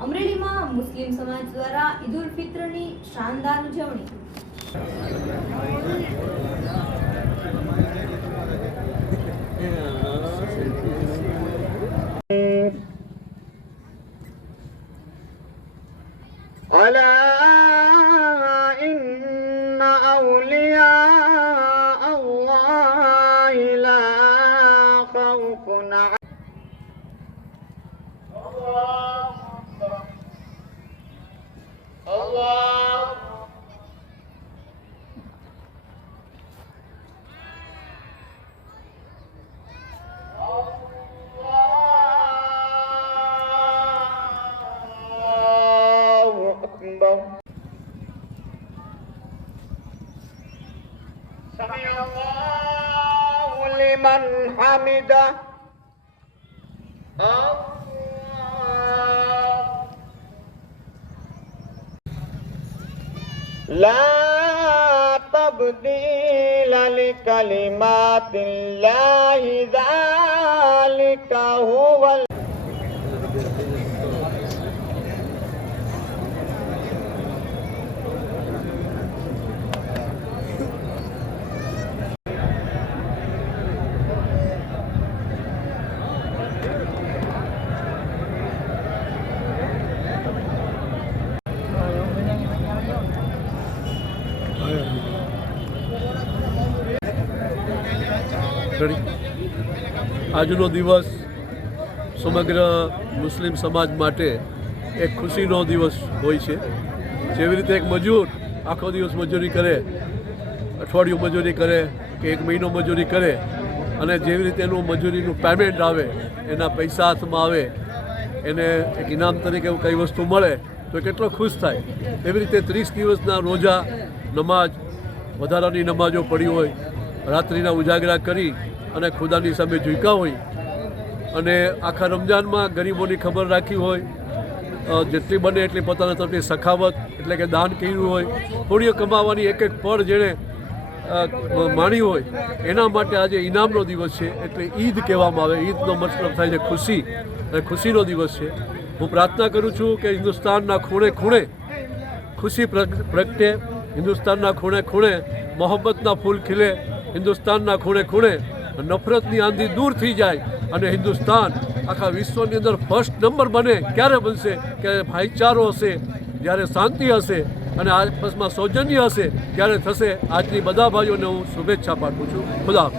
અમરેલીમાં મુસ્લિમ સમાજ દ્વારા ઈદ ઉલ ફિત્રની શાનદાર ઉજવણી. Allah. Liman hamidah. Allah لا تبديل لكلمات الله ذلك هو ઘડી આજનો દિવસ સમગ્ર મુસ્લિમ સમાજ માટે એક ખુશીનો દિવસ હોય છે. જેવી રીતે એક મજૂર આખો દિવસ મજૂરી કરે, અઠવાડિયું મજૂરી કરે કે એક મહિનો મજૂરી કરે અને જેવી રીતે એનું મજૂરીનું પેમેન્ટ આવે, એના પૈસા હાથમાં આવે, એને એક ઇનામ તરીકે એવું કઈ વસ્તુ મળે તો કેટલો ખુશ થાય. એવી રીતે ત્રીસ દિવસના રોજા નમાજ, વધારાની નમાજો પડી હોય, રાત્રિના ઉજાગરા કરી અને ખુદાની સામે ઝૂક્યા હોય. અને આખા રમજાનમાં ગરીબોની ખબર રાખી હોય. જેટલી બને એટલી પોતાના તરફથી સખાવત, એટલે કે દાન કર્યું હોય. થોડીઓ કમાવાની એક એક પળ જેણે માણી હોય. એના માટે આજે ઇનામનો દિવસ છે. એટલે ઈદ કહેવામાં આવે. ઈદનો મતલબ થાય છે ખુશી. અને ખુશીનો દિવસ છે. હું પ્રાર્થના કરું છું કે હિન્દુસ્તાનના ખૂણે ખૂણે ખુશી પ્રગટે. હિન્દુસ્તાનના ખૂણે ખૂણે મોહબ્બતના ફૂલ ખીલે. હિન્દુસ્તાનના ખૂણે ખૂણે નફરતની આંધી દૂર થઈ જાય અને હિન્દુસ્તાન આખા વિશ્વની અંદર ફર્સ્ટ નંબર બને. ક્યારે બનશે? કે ભાઈચારો હશે, જ્યારે શાંતિ હશે અને આસપાસમાં સૌજન્ય હશે, ત્યારે થશે આજની બધા ભાઈઓને હું શુભેચ્છા પાઠવું છું. ખુદા.